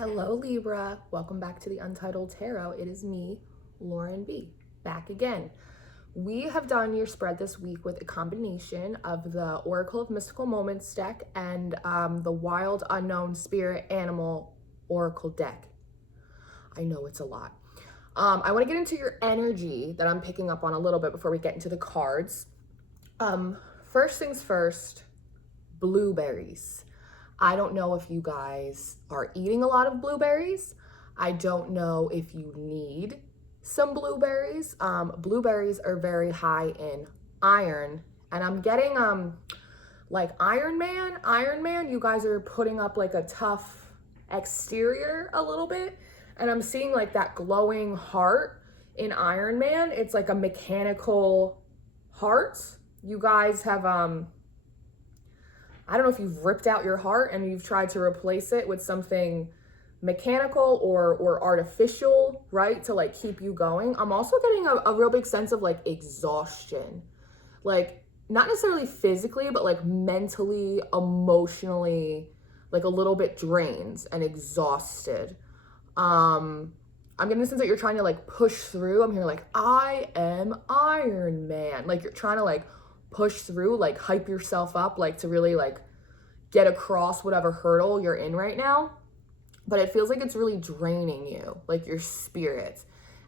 Hello Libra, welcome back to the Untitled Tarot. It is me, Lauren B, back again. We have done your spread this week with a combination of the Oracle of Mystical Moments deck and the Wild Unknown Spirit Animal Oracle deck. I know it's a lot. I want to get into your energy that I'm picking up on a little bit before we get into the cards. First things first, blueberries. I don't know if you guys are eating a lot of blueberries. I don't know if you need some blueberries. Blueberries are very high in iron, and I'm getting like Iron Man, you guys are putting up like a tough exterior a little bit, and I'm seeing like that glowing heart in Iron Man. It's like a mechanical heart. You guys have I don't know if you've ripped out your heart and you've tried to replace it with something mechanical or artificial, right? To like keep you going. I'm also getting a real big sense of like exhaustion, like not necessarily physically, but like mentally, emotionally, like a little bit drained and exhausted. I'm getting the sense that you're trying to like push through. I'm hearing like, I am Iron Man. Like you're trying to like push through, like hype yourself up, like to really like get across whatever hurdle you're in right now. But it feels like it's really draining you, like your spirit.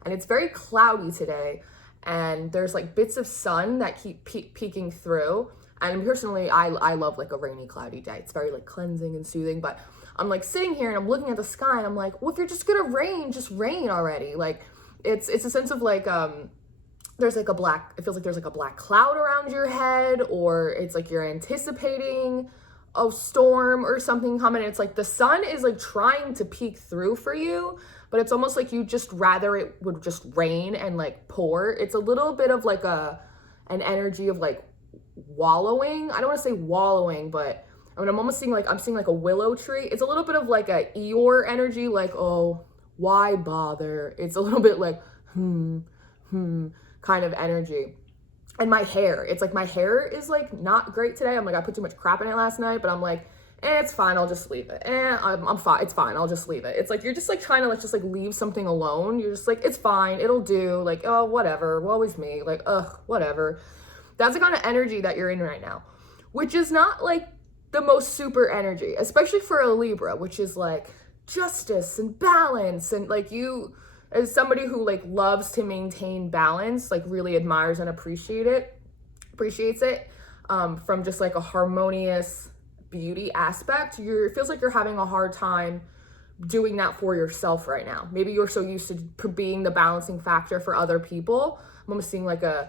And it's very cloudy today, and there's like bits of sun that keep peeking through. And personally, I love like a rainy, cloudy day. It's very like cleansing and soothing. But I'm like sitting here and I'm looking at the sky and I'm like, well, if you're just gonna rain, just rain already. Like it's a sense of like there's like it feels like there's like a black cloud around your head, or it's like you're anticipating a storm or something coming. It's like the sun is like trying to peek through for you, but it's almost like you just rather it would just rain and like pour. It's a little bit of like an energy of like wallowing. I don't want to say wallowing, but I mean, I'm seeing like a willow tree. It's a little bit of like a Eeyore energy, like, oh, why bother? It's a little bit like, kind of energy. And my hair, it's like my hair is like not great today. I'm like, I put too much crap in it last night, but I'm like, it's fine, I'll just leave it. I'm fine, it's fine, I'll just leave it. It's like you're just like trying to like just like leave something alone. You're just like, it's fine, it'll do. Like, oh, whatever, woe is me. Like, ugh, whatever. That's the kind of energy that you're in right now, which is not like the most super energy, especially for a Libra, which is like justice and balance, and like you, as somebody who like loves to maintain balance, like really admires and appreciates it from just like a harmonious beauty aspect. It feels like you're having a hard time doing that for yourself right now. Maybe you're so used to being the balancing factor for other people. I'm almost seeing like a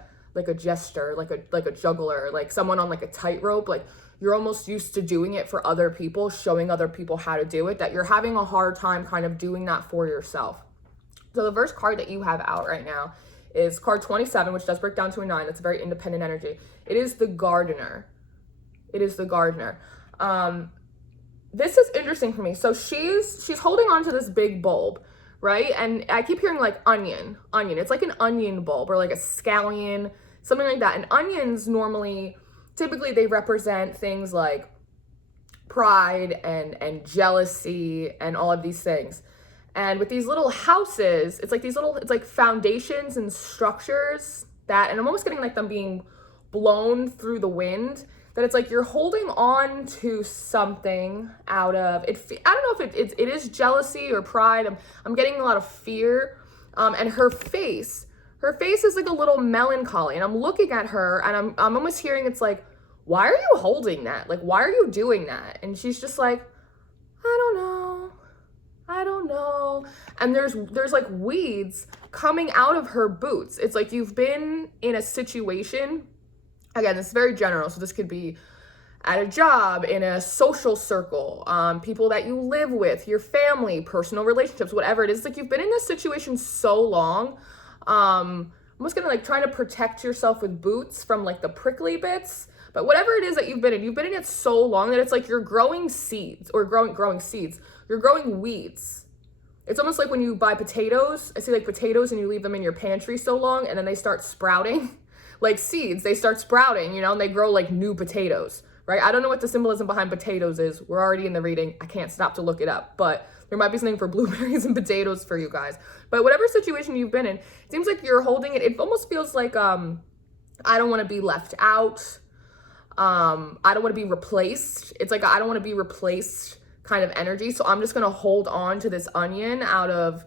jester, like a juggler, like someone on like a tightrope. Like you're almost used to doing it for other people, showing other people how to do it, that you're having a hard time kind of doing that for yourself. So the first card that you have out right now is card 27, which does break down to a 9. That's a very independent energy. It is the gardener. This is interesting for me. So she's holding on to this big bulb, right? And I keep hearing like onion. It's like an onion bulb or like a scallion, something like that. And onions typically they represent things like pride and jealousy and all of these things. And with these little houses, it's like foundations and structures and I'm almost getting like them being blown through the wind, that it's like you're holding on to something out of it. I don't know if it is jealousy or pride. I'm getting a lot of fear. And her face is like a little melancholy, and I'm looking at her and I'm almost hearing, it's like, why are you holding that? Like, why are you doing that? And she's just like, I don't know. And there's like weeds coming out of her boots. It's like you've been in a situation, again, this is very general, so this could be at a job, in a social circle, people that you live with, your family, personal relationships, whatever it is. Like you've been in this situation so long. I'm just gonna like trying to protect yourself with boots from like the prickly bits. But whatever it is that you've been in it so long that it's like you're growing seeds, or growing seeds. You're growing weeds. It's almost like when you buy potatoes. I see like potatoes and you leave them in your pantry so long and then they start sprouting. Like seeds, they start sprouting, and they grow like new potatoes, right? I don't know what the symbolism behind potatoes is. We're already in the reading. I can't stop to look it up, but there might be something for blueberries and potatoes for you guys. But whatever situation you've been in, it seems like you're holding it. It almost feels like, I don't want to be left out. I don't want to be replaced. It's like, I don't want to be replaced kind of energy. So I'm just going to hold on to this onion out of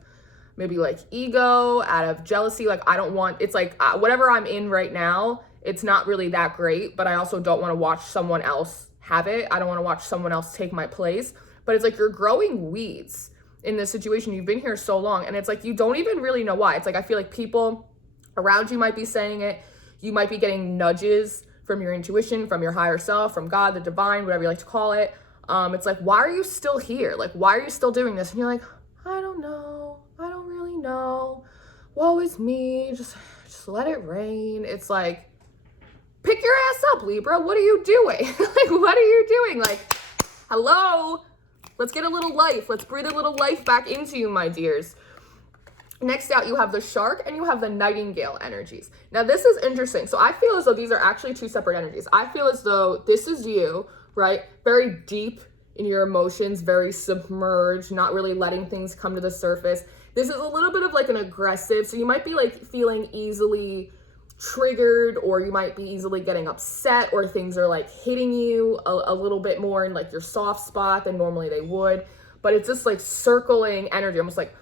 maybe like ego, out of jealousy. Like, I don't want, it's like whatever I'm in right now, it's not really that great, but I also don't want to watch someone else have it. I don't want to watch someone else take my place. But it's like you're growing weeds in this situation. You've been here so long, and it's like you don't even really know why. It's like I feel like people around you might be saying it. You might be getting nudges from your intuition, from your higher self, from God, the divine, whatever you like to call it. It's like, why are you still here? Like, why are you still doing this? And you're like, I don't know. I don't really know. Woe is me. Just let it rain. It's like, pick your ass up, Libra. What are you doing? Like, what are you doing? Like, hello? Let's get a little life. Let's breathe a little life back into you, my dears. Next out, you have the shark and you have the nightingale energies. Now, this is interesting. So I feel as though these are actually two separate energies. I feel as though this is you, right? Very deep in your emotions, very submerged, not really letting things come to the surface. This is a little bit of like an aggressive. So you might be like feeling easily triggered, or you might be easily getting upset, or things are like hitting you a little bit more in like your soft spot than normally they would. But it's just like circling energy, almost like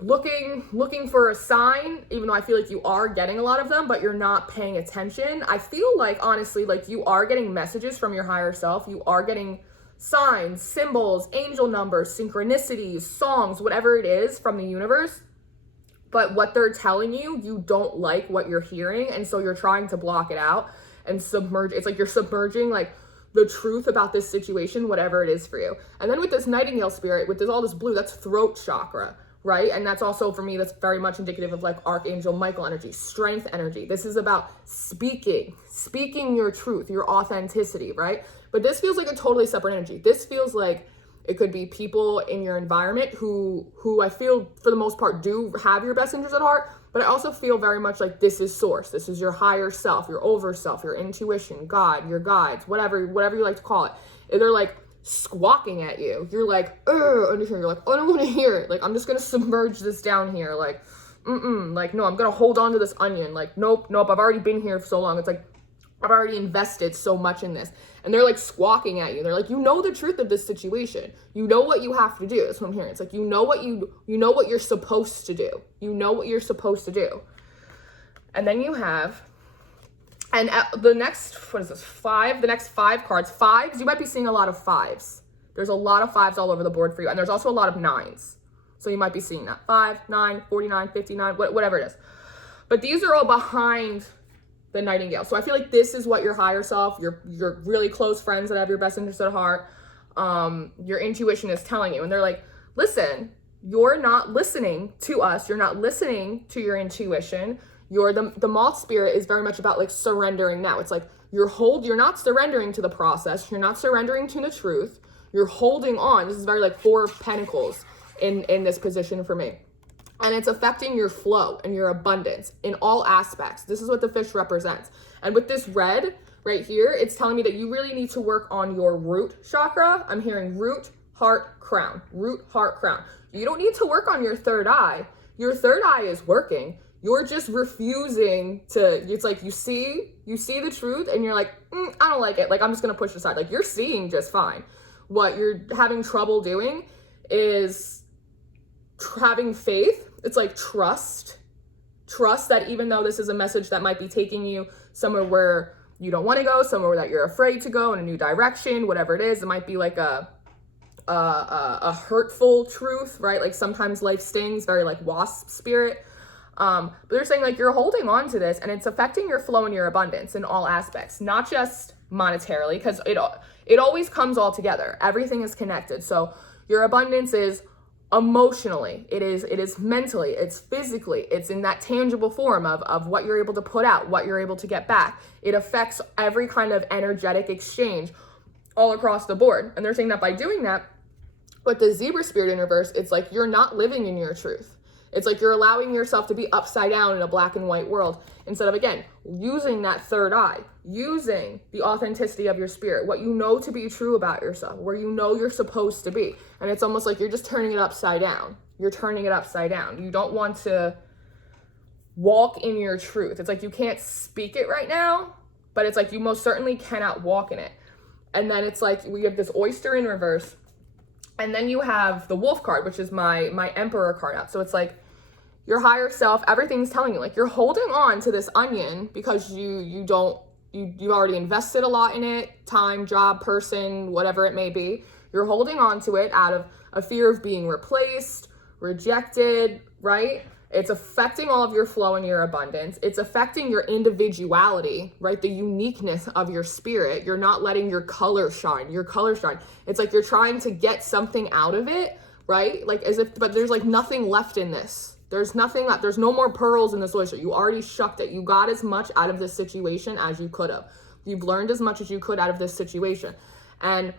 looking for a sign, even though I feel like you are getting a lot of them, but you're not paying attention. I feel like, honestly, like you are getting messages from your higher self. You are getting signs, symbols, angel numbers, synchronicities, songs, whatever it is from the universe. But what they're telling you, you don't like what you're hearing. And so you're trying to block it out and submerge. It's like you're submerging like the truth about this situation, whatever it is for you. And then with this nightingale spirit, with all this blue, that's throat chakra, right? And that's also, for me, that's very much indicative of like Archangel Michael energy, strength energy. This is about speaking your truth, your authenticity, right? But this feels like a totally separate energy. This feels like it could be people in your environment who I feel for the most part do have your best interest at heart, but I also feel very much like this is source. This is your higher self, your over self, your intuition, God, your guides, whatever you like to call it. And they're like squawking at you. You're like, under here. You're like, I don't want to hear it. Like, I'm just going to submerge this down here. Like, like, no, I'm going to hold on to this onion. Like, nope. I've already been here for so long. It's like, I've already invested so much in this. And they're like squawking at you. They're like, you know the truth of this situation. You know what you have to do. That's what I'm hearing. It's like, you know what you're supposed to do. You know what you're supposed to do. And then you have, and the next, what is this? The next 5 cards. Fives, you might be seeing a lot of 5s. There's a lot of 5s all over the board for you. And there's also a lot of 9s. So you might be seeing that. 5, 9, 49, 59, whatever it is. But these are all behind the nightingale. So I feel like this is what your higher self, your really close friends that have your best interest at heart, your intuition is telling you. And they're like, listen, you're not listening to us. You're not listening to your intuition. The moth spirit is very much about like surrendering now. It's like you're not surrendering to the process. You're not surrendering to the truth. You're holding on. This is very like 4 of Pentacles in this position for me. And it's affecting your flow and your abundance in all aspects. This is what the fish represents. And with this red right here, it's telling me that you really need to work on your root chakra. I'm hearing root, heart, crown. Root, heart, crown. You don't need to work on your third eye. Your third eye is working. You're just refusing to, it's like you see the truth and you're like, I don't like it. Like, I'm just going to push it aside. Like, you're seeing just fine. What you're having trouble doing is having faith. It's like trust that even though this is a message that might be taking you somewhere where you don't want to go, somewhere that you're afraid to go in a new direction, whatever it is, it might be like a hurtful truth, right? Like sometimes life stings, very like wasp spirit. But they're saying like you're holding on to this and it's affecting your flow and your abundance in all aspects, not just monetarily, because it always comes all together. Everything is connected. So your abundance is emotionally, it is mentally, it's physically, it's in that tangible form of what you're able to put out, what you're able to get back. It affects every kind of energetic exchange all across the board. And they're saying that by doing that, with the zebra spirit universe, it's like you're not living in your truth. It's like you're allowing yourself to be upside down in a black and white world instead of, again, using that third eye, using the authenticity of your spirit, what you know to be true about yourself, where you know you're supposed to be. And it's almost like you're just turning it upside down. You're turning it upside down. You don't want to walk in your truth. It's like you can't speak it right now, but it's like you most certainly cannot walk in it. And then it's like we have this oyster in reverse. And then you have the wolf card, which is my emperor card out. So it's like your higher self, everything's telling you, like, you're holding on to this onion because you already invested a lot in it, time, job, person, whatever it may be. You're holding on to it out of a fear of being replaced, rejected, right? It's affecting all of your flow and your abundance. It's affecting your individuality, right? The uniqueness of your spirit. You're not letting your color shine. It's like you're trying to get something out of it, right? Like as if, but there's like nothing left in this. There's nothing left. There's no more pearls in this oyster. You already shucked it. You got as much out of this situation as you could have. You've learned as much as you could out of this situation. And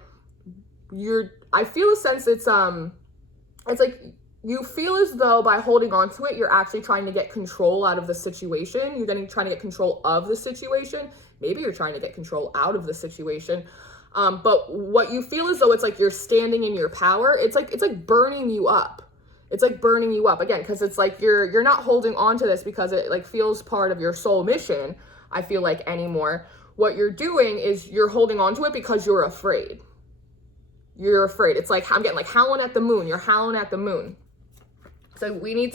I feel a sense it's like, you feel as though by holding on to it, you're actually trying to get control out of the situation. You're then trying to get control of the situation. Maybe you're trying to get control out of the situation. But what you feel as though it's like you're standing in your power. It's like burning you up. It's like burning you up again, because it's like you're not holding on to this because it like feels part of your soul mission, I feel like, anymore. What you're doing is you're holding on to it because you're afraid. You're afraid. It's like I'm getting like howling at the moon. You're howling at the moon. So we need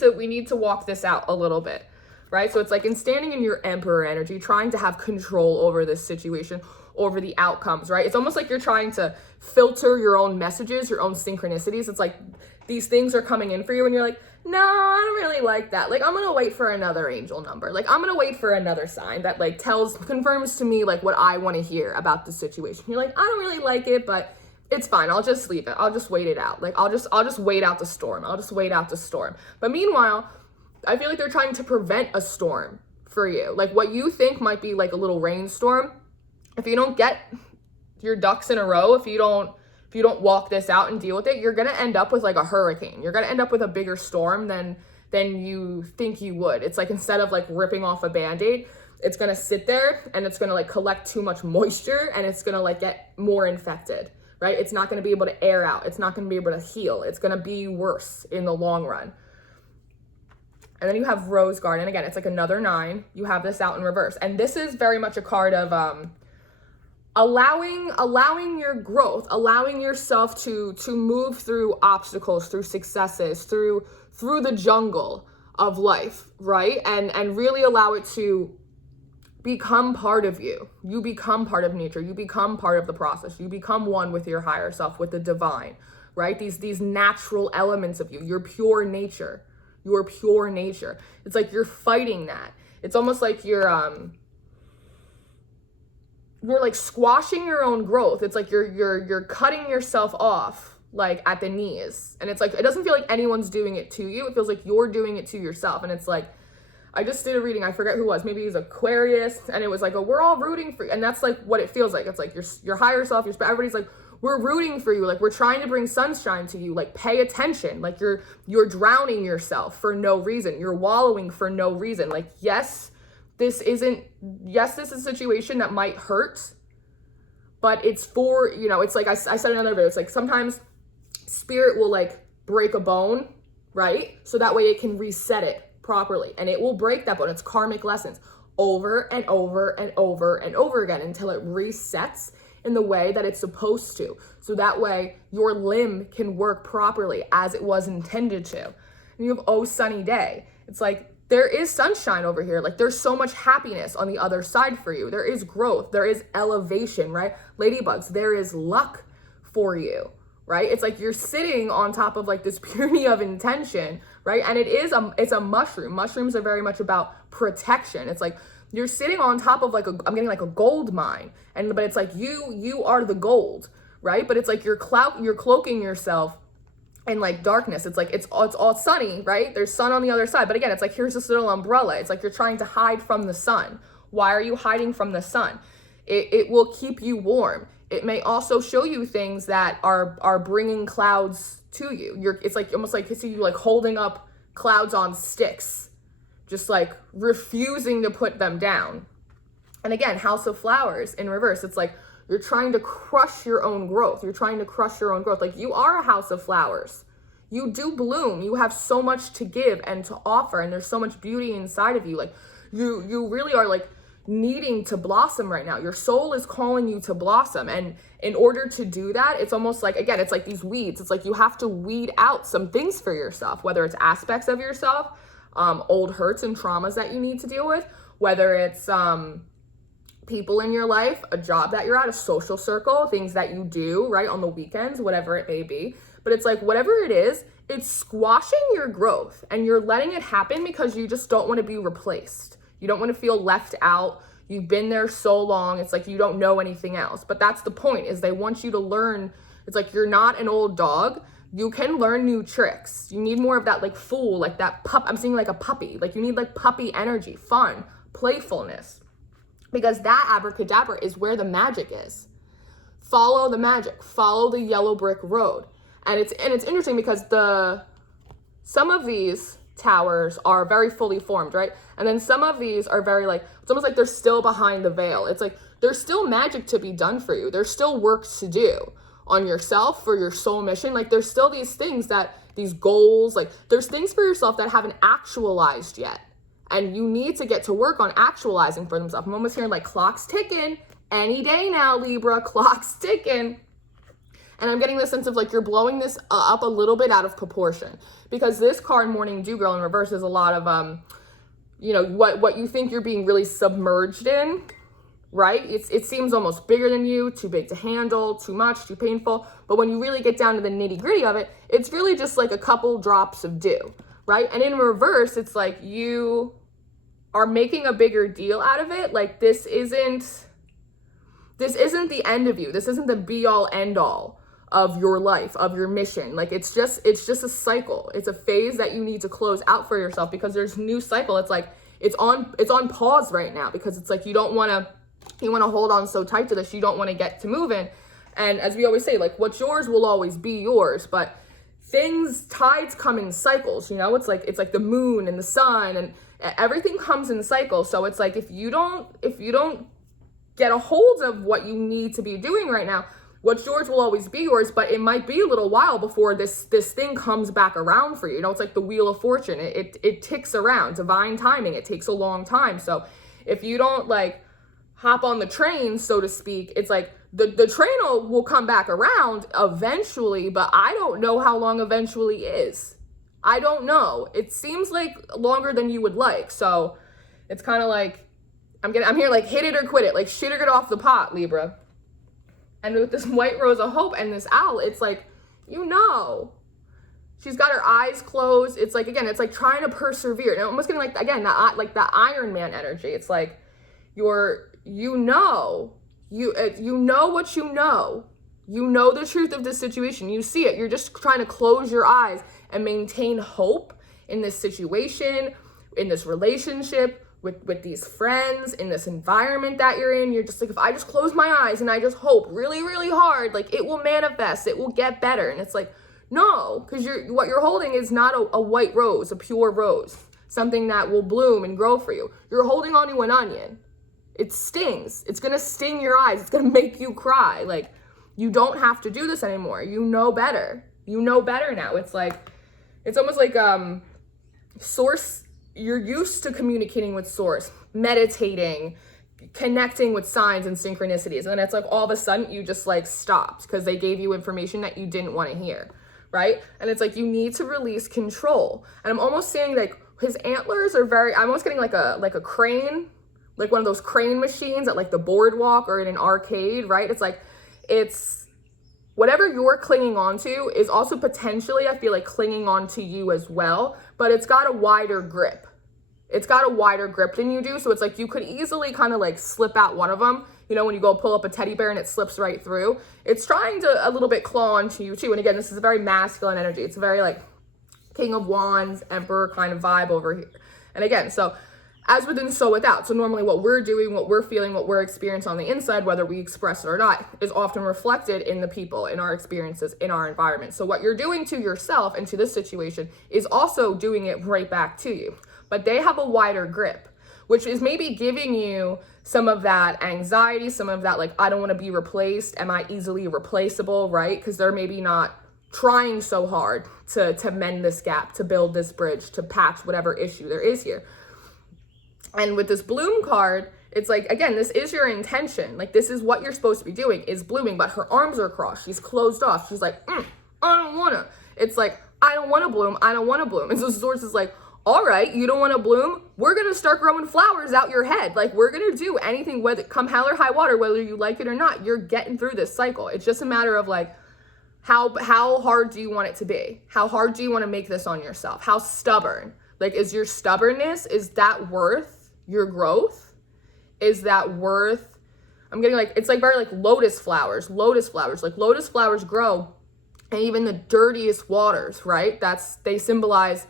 to walk this out a little bit, right? So it's like in standing in your emperor energy, trying to have control over this situation, over the outcomes, right? It's almost like you're trying to filter your own messages, your own synchronicities. It's like these things are coming in for you and you're like, no, I don't really like that. Like, I'm going to wait for another angel number. Like, I'm going to wait for another sign that like confirms to me like what I want to hear about the situation. You're like, I don't really like it, but it's fine. I'll just leave it. I'll just wait it out. Like, I'll just wait out the storm. But meanwhile, I feel like they're trying to prevent a storm for you. Like what you think might be like a little rainstorm. If you don't get your ducks in a row, if you don't walk this out and deal with it, you're going to end up with like a hurricane. You're going to end up with a bigger storm than you think you would. It's like instead of like ripping off a Band-Aid, it's going to sit there and it's going to like collect too much moisture and it's going to like get more infected. Right? It's not going to be able to air out. It's not going to be able to heal. It's going to be worse in the long run. And then you have Rose Garden. Again, it's like another 9. You have this out in reverse. And this is very much a card of allowing your growth, allowing yourself to move through obstacles, through successes, through the jungle of life, right? And really allow it to become part of you. You become part of nature. You become part of the process. You become one with your higher self, with the divine, right? These natural elements of you, your pure nature. It's like you're fighting that. It's almost like you're like squashing your own growth. It's like you're cutting yourself off like at the knees. And it's like, it doesn't feel like anyone's doing it to you. It feels like you're doing it to yourself. And it's like, I just did a reading, I forget who it was, maybe he's Aquarius, and it was like, we're all rooting for you. And that's like what it feels like. It's like your higher self, everybody's like, we're rooting for you. Like, we're trying to bring sunshine to you. Like, pay attention. Like, you're drowning yourself for no reason. You're wallowing for no reason. Like, yes, this is a situation that might hurt, but it's for, it's like I said in another video, it's like sometimes spirit will like break a bone, right? So that way it can reset it properly, and it will break that bone. It's karmic lessons over and over and over and over again until it resets in the way that it's supposed to. So that way your limb can work properly as it was intended to. And you have Oh Sunny Day. It's like there is sunshine over here. Like there's so much happiness on the other side for you. There is growth. There is elevation, right? Ladybugs, there is luck for you, right? It's like you're sitting on top of like this purity of intention, right? And it's a mushroom. Mushrooms are very much about protection. It's like you're sitting on top of like I'm getting like a gold mine, but it's like you are the gold, right? But it's like you're cloaking yourself in like darkness. It's like it's all sunny, right? There's sun on the other side, but again, it's like here's this little umbrella. It's like you're trying to hide from the sun. Why are you hiding from the sun? It will keep you warm. It may also show you things that are bringing clouds to you. It's like almost like you see you like holding up clouds on sticks, just like refusing to put them down. And again, House of Flowers in reverse. It's like you're trying to crush your own growth. You're trying to crush your own growth. Like, you are a house of flowers. You do bloom. You have so much to give and to offer, and there's so much beauty inside of you. Like, you really are like needing to blossom right now. Your soul is calling you to blossom. And in order to do that, it's almost like, again, it's like these weeds. It's like you have to weed out some things for yourself, whether it's aspects of yourself, old hurts and traumas that you need to deal with, whether it's people in your life, a job that you're at, a social circle, things that you do, right, on the weekends, whatever it may be. But it's like, whatever it is, it's squashing your growth, and you're letting it happen because you just don't want to be replaced. You don't want to feel left out. You've been there so long. It's like you don't know anything else. But that's the point, is they want you to learn. It's like you're not an old dog. You can learn new tricks. You need more of that like fool, like that pup. I'm seeing like a puppy. Like, you need like puppy energy, fun, playfulness. Because that abracadabra is where the magic is. Follow the magic. Follow the yellow brick road. And it's interesting because some of these towers are very fully formed, right? And then some of these are very like, it's almost like they're still behind the veil. It's like there's still magic to be done for you. There's still work to do on yourself for your soul mission. Like, there's still these things these goals, like there's things for yourself that haven't actualized yet. And you need to get to work on actualizing for themselves. I'm almost hearing like clocks ticking. Any day now, Libra, clocks ticking. And I'm getting the sense of like you're blowing this up a little bit out of proportion. Because this card, Morning Dew Girl in reverse, is a lot of, what you think you're being really submerged in, right? It seems almost bigger than you, too big to handle, too much, too painful. But when you really get down to the nitty gritty of it, it's really just like a couple drops of dew. Right? And in reverse, it's like you are making a bigger deal out of it. Like, this isn't the end of you. This isn't the be all end all of your life, of your mission. Like, it's just a cycle. It's a phase that you need to close out for yourself, because there's new cycle. It's like, it's on pause right now, because it's like you want to hold on so tight to this. You don't want to get to moving. And as we always say, like, what's yours will always be yours. But tides come in cycles, it's like the moon and the sun, and everything comes in cycles. So it's like, if you don't get a hold of what you need to be doing right now, what's yours will always be yours. But it might be a little while before this thing comes back around for you. It's like the Wheel of Fortune. It ticks around, divine timing. It takes a long time. So if you don't like hop on the train, so to speak, it's like the train will come back around eventually, but I don't know how long eventually is. I don't know. It seems like longer than you would like. So it's kind of like, I'm here like, hit it or quit it, like shit or get off the pot, Libra. And with this white rose of hope and this owl, it's like, she's got her eyes closed. It's like, again, it's like trying to persevere. And I'm almost getting like, again, that Iron Man energy. It's like you know what you know. You know the truth of this situation. You see it. You're just trying to close your eyes and maintain hope in this situation, in this relationship, with these friends, in this environment that you're in. You're just like, if I just close my eyes and I just hope really, really hard, like it will manifest, it will get better. And it's like, no, because what you're holding is not a white rose, a pure rose, something that will bloom and grow for you. You're holding onto an onion. It stings. It's going to sting your eyes. It's going to make you cry. Like, you don't have to do this anymore. You know better. You know better now. It's like, it's almost like source. You're used to communicating with source, meditating, connecting with signs and synchronicities. And then it's like all of a sudden you just like stopped because they gave you information that you didn't want to hear, right? And it's like you need to release control. And I'm almost seeing like his antlers are I'm almost getting like a crane, like one of those crane machines at like the boardwalk or in an arcade, right? It's like, it's whatever you're clinging on to is also potentially, I feel like, clinging on to you as well, but it's got a wider grip. It's got a wider grip than you do. So it's like you could easily kind of like slip out one of them. You know, when you go pull up a teddy bear and it slips right through, it's trying to a little bit claw onto you too. And again, this is a very masculine energy. It's a very like King of Wands, Emperor kind of vibe over here. And again, so as within, so without. So normally what we're doing, what we're feeling, what we're experiencing on the inside, whether we express it or not, is often reflected in the people, in our experiences, in our environment. So what you're doing to yourself and to this situation is also doing it right back to you. But they have a wider grip, which is maybe giving you some of that anxiety, some of that, like, I don't want to be replaced. Am I easily replaceable, right? Because they're maybe not trying so hard to mend this gap, to build this bridge, to patch whatever issue there is here. And with this bloom card, it's like, again, this is your intention. Like, this is what you're supposed to be doing, is blooming, but her arms are crossed. She's closed off. She's like, I don't wanna. It's like, I don't wanna bloom. I don't wanna bloom. And so Swords is like, all right, you don't wanna bloom? We're gonna start growing flowers out your head. Like, we're gonna do anything, whether come hell or high water, whether you like it or not, you're getting through this cycle. It's just a matter of like, how hard do you want it to be? How hard do you wanna make this on yourself? How stubborn? Like, is your stubbornness, is that worth your growth? Is that worth, I'm getting like, it's like very like lotus flowers, like lotus flowers grow and even the dirtiest waters, right? They symbolize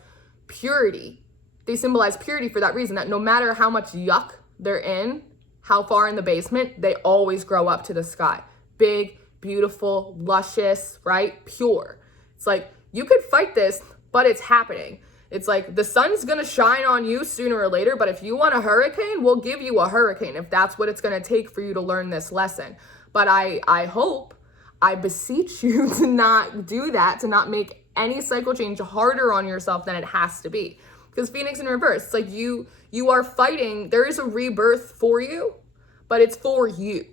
purity. They symbolize purity for that reason, that no matter how much yuck they're in, how far in the basement, they always grow up to the sky. Big, beautiful, luscious, right? Pure. It's like, you could fight this, but it's happening. It's like the sun's going to shine on you sooner or later, but if you want a hurricane, we'll give you a hurricane if that's what it's going to take for you to learn this lesson. But I hope, I beseech you to not do that, to not make any cycle change harder on yourself than it has to be. Because Phoenix in reverse, it's like you are fighting. There is a rebirth for you, but it's for you.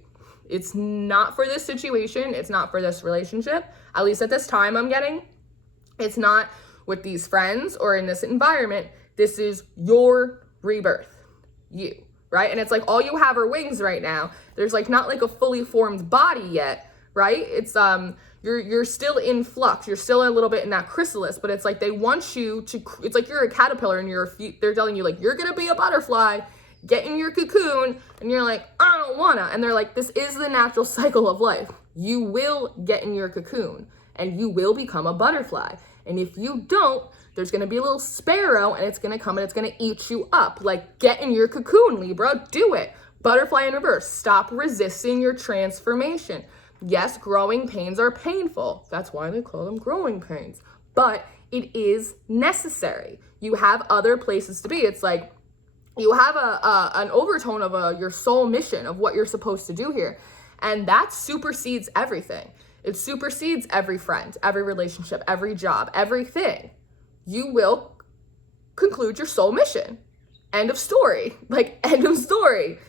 It's not for this situation. It's not for this relationship. At least at this time I'm getting. It's not with these friends or in this environment. This is your rebirth, you, right? And it's like all you have are wings right now. There's like not like a fully formed body yet, right? It's you're still in flux. You're still a little bit in that chrysalis, but it's like they want you to, it's like you're a caterpillar and they're telling you like, you're gonna be a butterfly, get in your cocoon, and you're like, I don't wanna. And they're like, this is the natural cycle of life. You will get in your cocoon and you will become a butterfly. And if you don't, there's going to be a little sparrow and it's going to come and it's going to eat you up. Like, get in your cocoon, Libra. Do it. Butterfly in reverse. Stop resisting your transformation. Yes, growing pains are painful. That's why they call them growing pains. But it is necessary. You have other places to be. It's like you have an overtone of your soul mission of what you're supposed to do here. And that supersedes everything. It supersedes every friend, every relationship, every job, everything. You will conclude your soul mission. End of story. Like, end of story.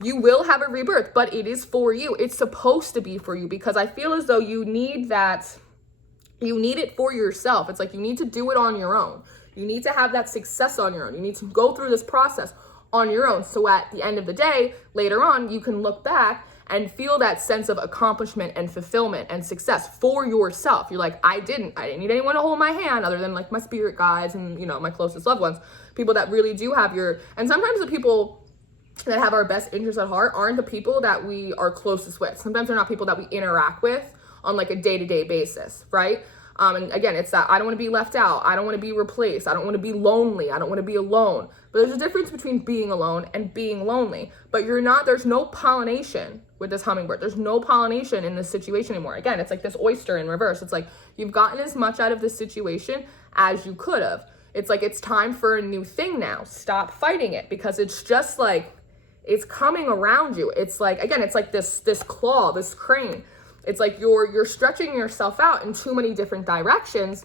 You will have a rebirth, but it is for you. It's supposed to be for you, because I feel as though you need that. You need it for yourself. It's like you need to do it on your own. You need to have that success on your own. You need to go through this process on your own. So at the end of the day, later on, you can look back and feel that sense of accomplishment and fulfillment and success for yourself. You're like, I didn't need anyone to hold my hand other than like my spirit guides and, you know, my closest loved ones, people that really do have and sometimes the people that have our best interests at heart aren't the people that we are closest with. Sometimes they're not people that we interact with on like a day-to-day basis, right? And again, it's that I don't want to be left out. I don't want to be replaced. I don't want to be lonely. I don't want to be alone. But there's a difference between being alone and being lonely. But there's no pollination with this hummingbird. There's no pollination in this situation anymore. Again, it's like this oyster in reverse. It's like you've gotten as much out of this situation as you could have. It's like it's time for a new thing now. Stop fighting it, because it's just like it's coming around you. It's like, again, it's like this claw, this crane. It's like you're stretching yourself out in too many different directions.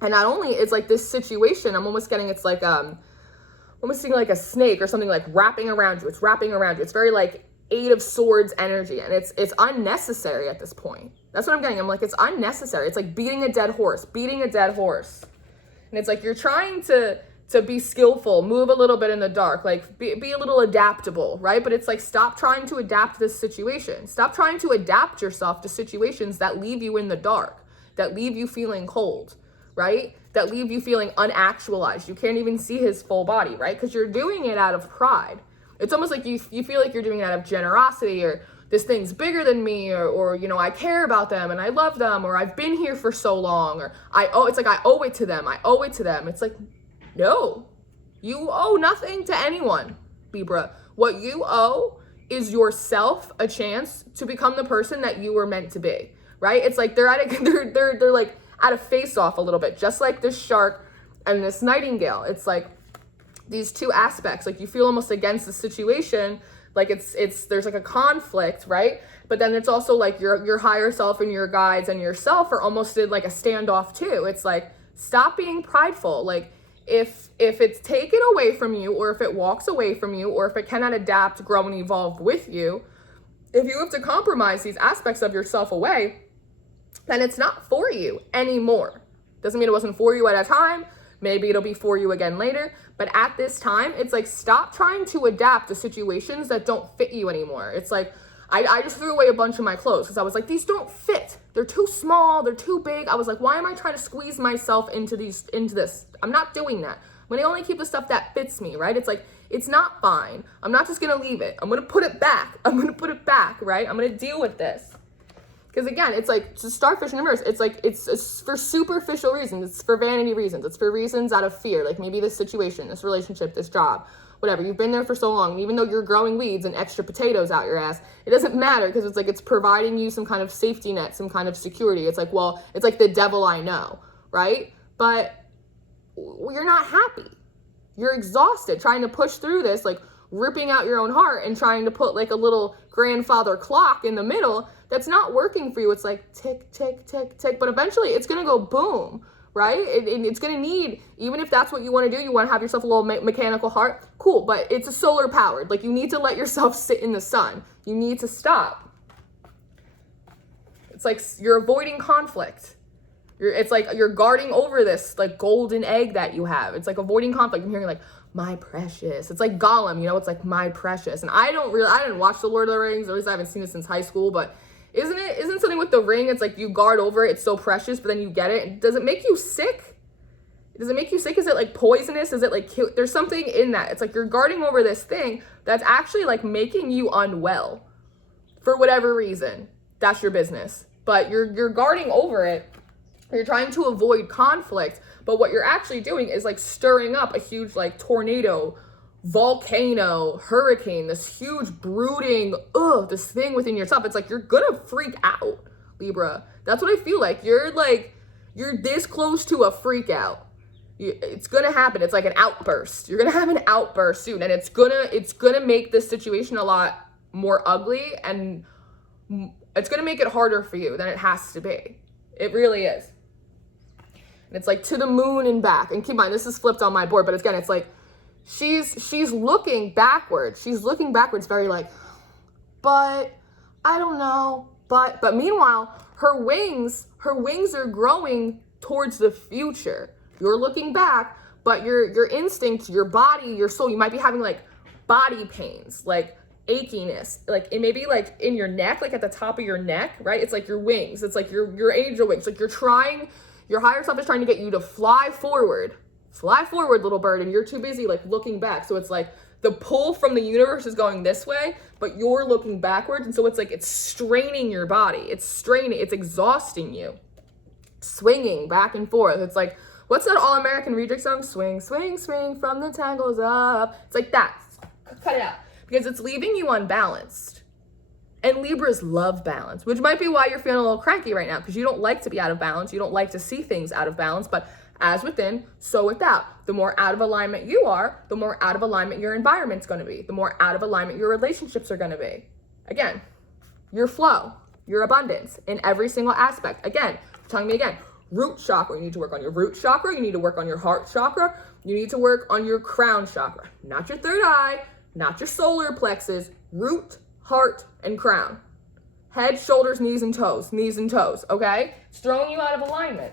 And not only it's like this situation, I'm almost getting, it's like almost seeing like a snake or something like wrapping around you. It's wrapping around you. It's very like Eight of Swords energy, and it's unnecessary at this point. That's what I'm getting. I'm like, it's unnecessary. It's like beating a dead horse. And it's like you're trying to be skillful, move a little bit in the dark, like be a little adaptable, right? But it's like, stop trying to adapt this situation. Stop trying to adapt yourself to situations that leave you in the dark, that leave you feeling cold, right? That leave you feeling unactualized. You can't even see his full body, right? Because you're doing it out of pride. It's almost like you feel like you're doing it out of generosity, or this thing's bigger than me, or you know, I care about them and I love them, or I've been here for so long, or it's like I owe it to them. It's like, no, You owe nothing to anyone, Libra. What you owe is yourself a chance to become the person that you were meant to be, right? It's like they're like at a face-off a little bit, just like this shark and this nightingale. It's like these two aspects, like you feel almost against the situation, like there's like a conflict, right? But then it's also like your higher self and your guides and yourself are almost in like a standoff too. It's like, stop being prideful. Like if it's taken away from you, or if it walks away from you, or if it cannot adapt, grow, and evolve with you, if you have to compromise these aspects of yourself away, then it's not for you anymore. Doesn't mean it wasn't for you at a time. Maybe it'll be for you again later. But at this time, it's like, stop trying to adapt to situations that don't fit you anymore. It's like, I just threw away a bunch of my clothes because I was like, these don't fit. They're too small. They're too big. I was like, why am I trying to squeeze myself into this? I'm not doing that. I'm going to only keep the stuff that fits me, right? It's like, it's not fine. I'm not just going to leave it. I'm going to put it back. Right? I'm going to deal with this. Because again, it's like, it's a starfish in reverse. It's like, it's for superficial reasons. It's for vanity reasons. It's for reasons out of fear. Like maybe this situation, this relationship, this job, whatever. You've been there for so long. And even though you're growing weeds and extra potatoes out your ass, it doesn't matter, because it's like, it's providing you some kind of safety net, some kind of security. It's like, well, it's like the devil I know, right? But you're not happy. You're exhausted trying to push through this, like ripping out your own heart and trying to put like a little grandfather clock in the middle that's not working for you. It's like tick, tick, tick, tick, but eventually it's going to go boom, right? It's going to need, even if that's what you want to do, you want to have yourself a little mechanical heart, cool, but it's a solar powered. Like you need to let yourself sit in the sun. You need to stop. It's like you're avoiding conflict. It's like you're guarding over this like golden egg that you have. It's like avoiding conflict. I'm hearing like, my precious. It's like Gollum, you know, it's like my precious. And I didn't watch The Lord of the Rings, or at least I haven't seen it since high school, but isn't something with the ring, it's like you guard over it, it's so precious, but then you get it. Does it make you sick? Does it make you sick? Is it like poisonous? Is it like cute? There's something in that. It's like you're guarding over this thing that's actually like making you unwell for whatever reason. That's your business. But you're guarding over it. You're trying to avoid conflict, but what you're actually doing is like stirring up a huge like tornado, volcano, hurricane, this huge brooding, this thing within yourself. It's like you're gonna freak out, Libra. That's what I feel like. You're this close to a freak out. It's gonna happen. It's like an outburst. You're gonna have an outburst soon, and it's gonna make this situation a lot more ugly, and it's gonna make it harder for you than it has to be. It really is. And it's like to the moon and back. And keep in mind, this is flipped on my board, but again, it's like she's looking backwards. She's looking backwards, very like, but I don't know. But meanwhile, her wings are growing towards the future. You're looking back, but your instinct, your body, your soul, you might be having like body pains, like achiness, like it may be like in your neck, like at the top of your neck, right? It's like your wings. It's like your angel wings. Like your higher self is trying to get you to fly forward, little bird, and you're too busy like looking back. So it's like the pull from the universe is going this way, but you're looking backwards. And so it's like, it's straining your body. It's exhausting you. Swinging back and forth. It's like, what's that All-American Reject song? Swing, swing, swing from the tangles up. It's like that. Cut it out. Because it's leaving you unbalanced. And Libras love balance, which might be why you're feeling a little cranky right now, because you don't like to be out of balance. You don't like to see things out of balance, but as within, so without. The more out of alignment you are, the more out of alignment your environment's going to be. The more out of alignment your relationships are going to be. Again, your flow, your abundance in every single aspect. Again, telling me again, root chakra. You need to work on your root chakra. You need to work on your heart chakra. You need to work on your crown chakra. Not your third eye, not your solar plexus. Root, heart, and crown. Head, shoulders, knees, and toes, okay? It's throwing you out of alignment.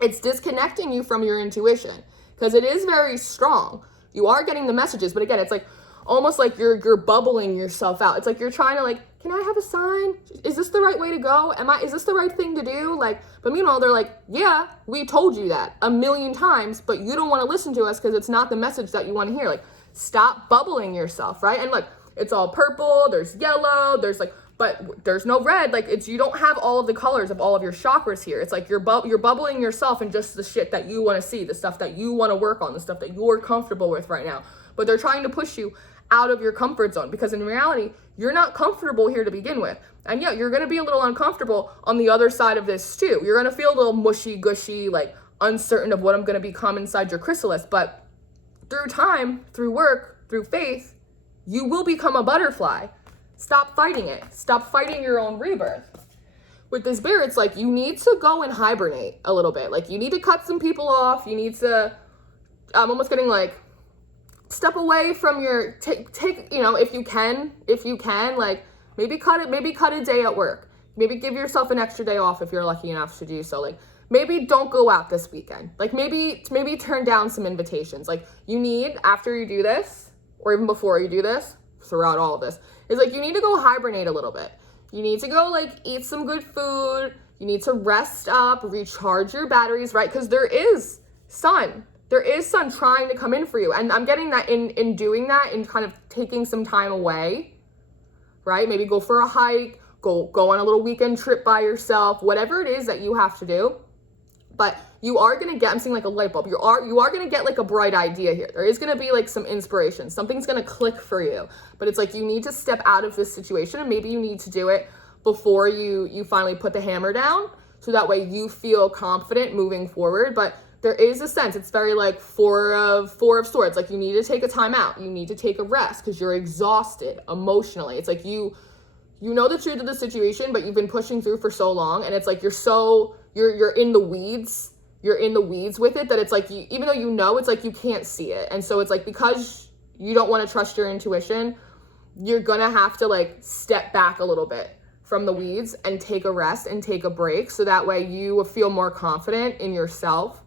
It's disconnecting you from your intuition, because it is very strong. You are getting the messages, but again, it's like almost like you're bubbling yourself out. It's like you're trying to like, can I have a sign? Is this the right way to go? Is this the right thing to do? Like, but meanwhile, they're like, yeah, we told you that 1,000,000 times, but you don't want to listen to us because it's not the message that you want to hear. Like, stop bubbling yourself, right? And look, it's all purple, there's yellow, there's like but there's no red. Like, it's, you don't have all of the colors of all of your chakras here. It's like you're bubbling yourself in just the shit that you want to see, the stuff that you want to work on, the stuff that you're comfortable with right now. But they're trying to push you out of your comfort zone, because in reality, you're not comfortable here to begin with. And yeah, you're going to be a little uncomfortable on the other side of this too. You're going to feel a little mushy gushy, like uncertain of what I'm going to become inside your chrysalis. But through time, through work, through faith, you will become a butterfly. Stop fighting it. Stop fighting your own rebirth. With this bear, it's like you need to go and hibernate a little bit. Like, you need to cut some people off. You need to, I'm almost getting like, step away from your, take, you know, if you can, like, maybe cut a day at work. Maybe give yourself an extra day off if you're lucky enough to do so. Like, maybe don't go out this weekend. Like, maybe turn down some invitations. Like, you need, after you do this, or even before you do this, throughout all of this, is like, you need to go hibernate a little bit. You need to go, like, eat some good food. You need to rest up, recharge your batteries, right? Because there is sun trying to come in for you. And I'm getting that in doing that, in kind of taking some time away, right? Maybe go for a hike, go on a little weekend trip by yourself, whatever it is that you have to do. But you are going to get, I'm seeing like a light bulb. You are going to get like a bright idea here. There is going to be like some inspiration. Something's going to click for you. But it's like, you need to step out of this situation, and maybe you need to do it before you finally put the hammer down, so that way you feel confident moving forward. But there is a sense, it's very like four of swords. Like, you need to take a time out. You need to take a rest because you're exhausted emotionally. It's like you know the truth of the situation, but you've been pushing through for so long, and it's like you're in the weeds. You're in the weeds with it, that it's like, even though you know, it's like you can't see it. And so it's like, because you don't want to trust your intuition, you're gonna have to like step back a little bit from the weeds and take a rest and take a break, so that way you feel more confident in yourself,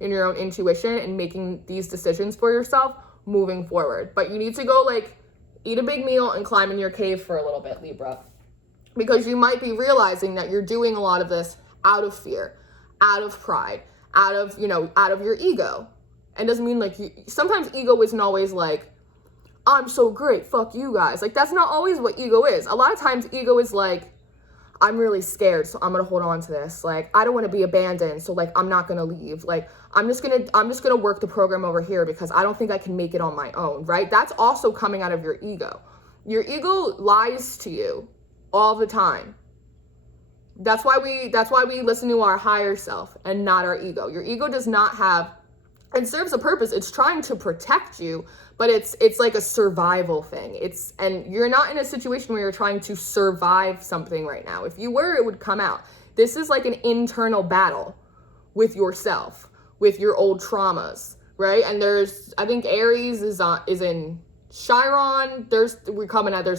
in your own intuition, and making these decisions for yourself moving forward. But you need to go like eat a big meal and climb in your cave for a little bit, Libra, because you might be realizing that you're doing a lot of this out of fear, out of pride, out of your ego. And doesn't mean like sometimes ego isn't always like, I'm so great, fuck you guys. Like, that's not always what ego is. A lot of times ego is like, I'm really scared, so I'm gonna hold on to this. Like, I don't want to be abandoned, so like I'm not gonna leave. Like, I'm just gonna work the program over here because I don't think I can make it on my own, right? That's also coming out of your ego. Your ego lies to you all the time. That's why we listen to our higher self and not our ego. Your ego does not have, it serves a purpose. It's trying to protect you, but it's like a survival thing. And you're not in a situation where you're trying to survive something right now. If you were, it would come out. This is like an internal battle with yourself, with your old traumas, right? And I think Aries is in Chiron. There's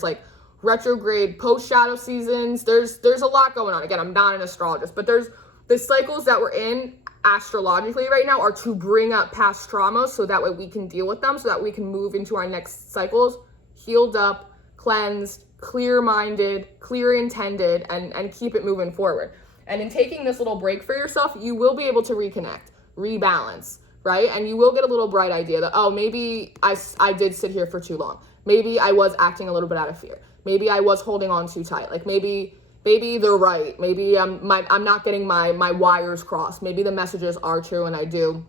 like retrograde post-shadow seasons. There's a lot going on. Again, I'm not an astrologist, but there's the cycles that we're in astrologically right now are to bring up past traumas, so that way we can deal with them, so that we can move into our next cycles healed up, cleansed, clear-minded, clear-intended, and keep it moving forward. And in taking this little break for yourself, you will be able to reconnect, rebalance, right? And you will get a little bright idea that, oh, maybe I did sit here for too long. Maybe I was acting a little bit out of fear. Maybe I was holding on too tight. Like, maybe they're right. Maybe I'm not getting my wires crossed. Maybe the messages are true and I do.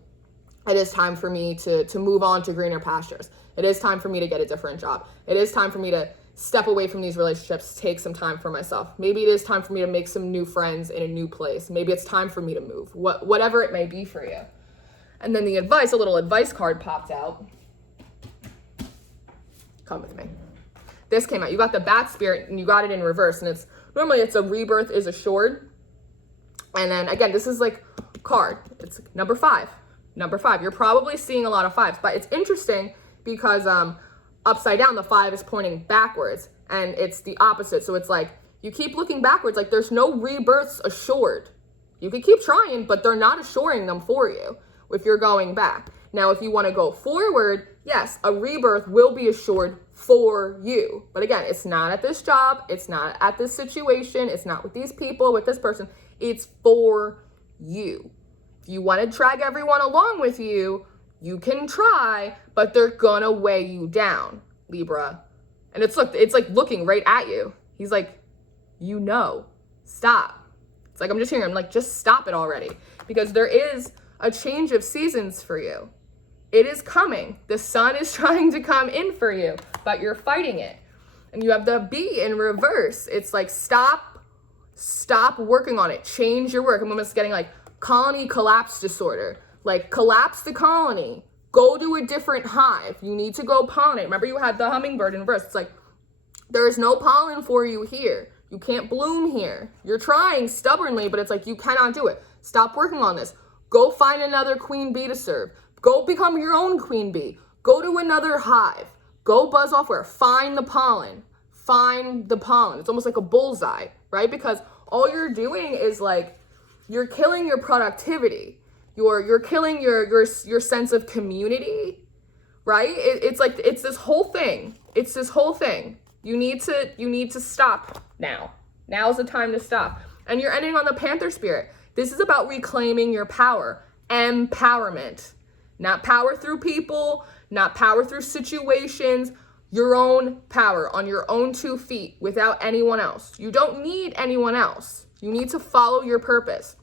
It is time for me to move on to greener pastures. It is time for me to get a different job. It is time for me to step away from these relationships, take some time for myself. Maybe it is time for me to make some new friends in a new place. Maybe it's time for me to move. Whatever it may be for you. And then a little advice card popped out. Come with me. This came out. You got the bat spirit and you got it in reverse, and normally it's a rebirth is assured. And then again, this is like card. It's number 5. You're probably seeing a lot of 5s, but it's interesting because upside down, the 5 is pointing backwards, and it's the opposite. So it's like you keep looking backwards, like there's no rebirths assured. You can keep trying, but they're not assuring them for you if you're going back. Now, if you want to go forward, yes, a rebirth will be assured for you. But again, it's not at this job. It's not at this situation. It's not with these people, with this person. It's for you. If you want to drag everyone along with you, you can try, but they're gonna weigh you down, Libra. And it's like looking right at you. He's like, you know. Stop. It's like I'm just hearing, I'm like, just stop it already. Because there is a change of seasons for you. It is coming. The sun is trying to come in for you, but you're fighting it. And you have the B in reverse. It's like, stop working on it. Change your work. I'm almost getting like colony collapse disorder. Like, collapse the colony. Go to a different hive. You need to go pollinate. Remember, you had the hummingbird in reverse. It's like, there is no pollen for you here. You can't bloom here. You're trying stubbornly, but it's like, you cannot do it. Stop working on this. Go find another queen bee to serve. Go become your own queen bee. Go to another hive. Go buzz off where. Find the pollen. Find the pollen. It's almost like a bullseye, right? Because all you're doing is like, you're killing your productivity. You're killing your sense of community, right? It's like, it's this whole thing. It's this whole thing. You need to stop now. Now is the time to stop. And you're ending on the Panther spirit. This is about reclaiming your power. Empowerment. Not power through people, not power through situations, your own power on your own 2 feet without anyone else. You don't need anyone else. You need to follow your purpose.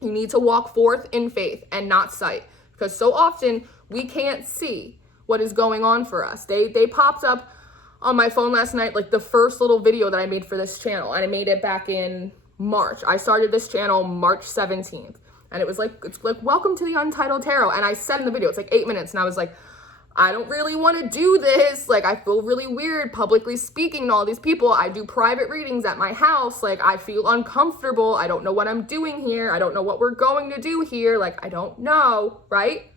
You need to walk forth in faith and not sight. Because so often we can't see what is going on for us. They popped up on my phone last night, like the first little video that I made for this channel. And I made it back in March. I started this channel March 17th. And it's like, welcome to the Untitled Tarot. And I said in the video, it's like 8 minutes. And I was like, I don't really want to do this. Like, I feel really weird publicly speaking to all these people. I do private readings at my house. Like, I feel uncomfortable. I don't know what I'm doing here. I don't know what we're going to do here. Like, I don't know, right?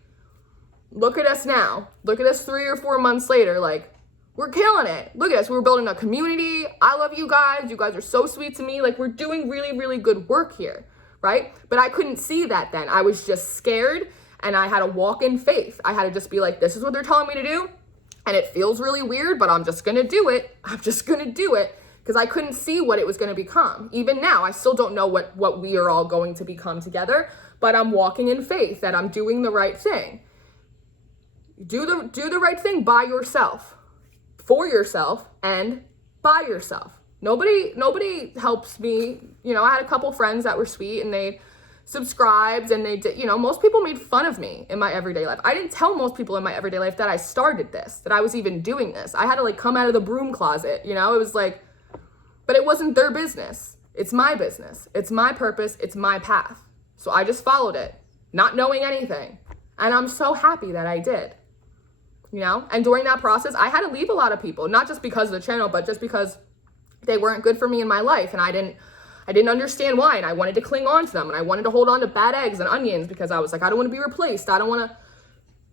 Look at us now. Look at us 3 or 4 months later. Like, we're killing it. Look at us. We're building a community. I love you guys. You guys are so sweet to me. Like, we're doing really, really good work here, right? But I couldn't see that then. I was just scared. And I had to walk in faith. I had to just be like, this is what they're telling me to do. And it feels really weird, but I'm just going to do it. I'm just going to do it. Because I couldn't see what it was going to become. Even now, I still don't know what we are all going to become together. But I'm walking in faith that I'm doing the right thing. Do the right thing by yourself. For yourself and by yourself. Nobody helps me. You know, I had a couple friends that were sweet and they subscribed and they did, you know, most people made fun of me in my everyday life. I didn't tell most people in my everyday life that I started this, that I was even doing this. I had to like come out of the broom closet, you know, it was like, but it wasn't their business. It's my business. It's my purpose. It's my path. So I just followed it, not knowing anything. And I'm so happy that I did, you know, and during that process, I had to leave a lot of people, not just because of the channel, but just because they weren't good for me in my life. And I didn't understand why, and I wanted to cling on to them, and I wanted to hold on to bad eggs and onions because I was like, I don't want to be replaced. I don't want to,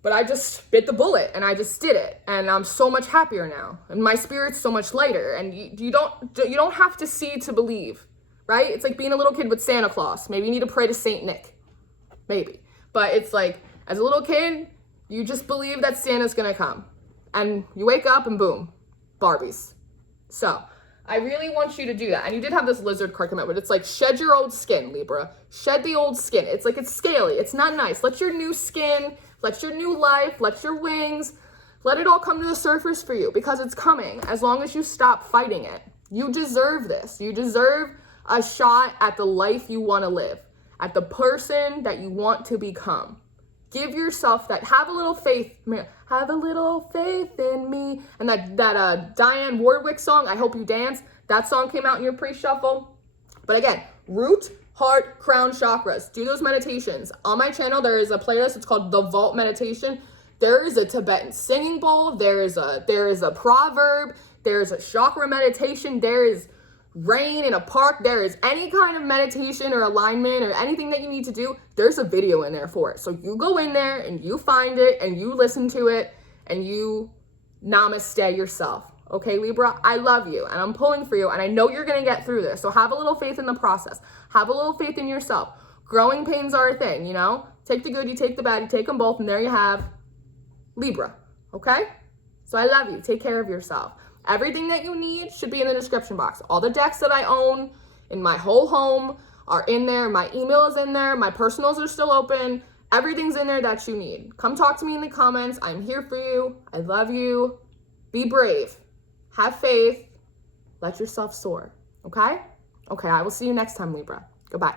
but I just bit the bullet and I just did it. And I'm so much happier now. And my spirit's so much lighter. And you don't have to see to believe, right? It's like being a little kid with Santa Claus. Maybe you need to pray to Saint Nick, maybe. But it's like, as a little kid, you just believe that Santa's going to come. And you wake up and boom, Barbies. So I really want you to do that. And you did have this lizard card come out, but it's like, shed your old skin, Libra. Shed the old skin. It's like, it's scaly. It's not nice. Let your new skin, let your new life, let your wings, let it all come to the surface for you because it's coming as long as you stop fighting it. You deserve this. You deserve a shot at the life you want to live, at the person that you want to become. Give yourself that, have a little faith, have a little faith in me. And that Diane Warwick song, I Hope You Dance, that song came out in your pre-shuffle. But again, root, heart, crown chakras. Do those meditations. On my channel, there is a playlist. It's called The Vault Meditation. There is a Tibetan singing bowl. There is a proverb. There is a chakra meditation. There is rain in a park. There is any kind of meditation or alignment or anything that you need to do. There's a video in there for it. So you go in there and you find it and you listen to it and you namaste yourself. Okay, Libra, I love you and I'm pulling for you and I know you're going to get through this. So have a little faith in the process. Have a little faith in yourself. Growing pains are a thing, you know? Take the good, you take the bad, you take them both, and there you have Libra. Okay? So I love you. Take care of yourself. Everything that you need should be in the description box. All the decks that I own in my whole home are in there. My email is in there. My personals are still open. Everything's in there that you need. Come talk to me in the comments. I'm here for you. I love you. Be brave. Have faith. Let yourself soar. Okay? Okay, I will see you next time, Libra. Goodbye.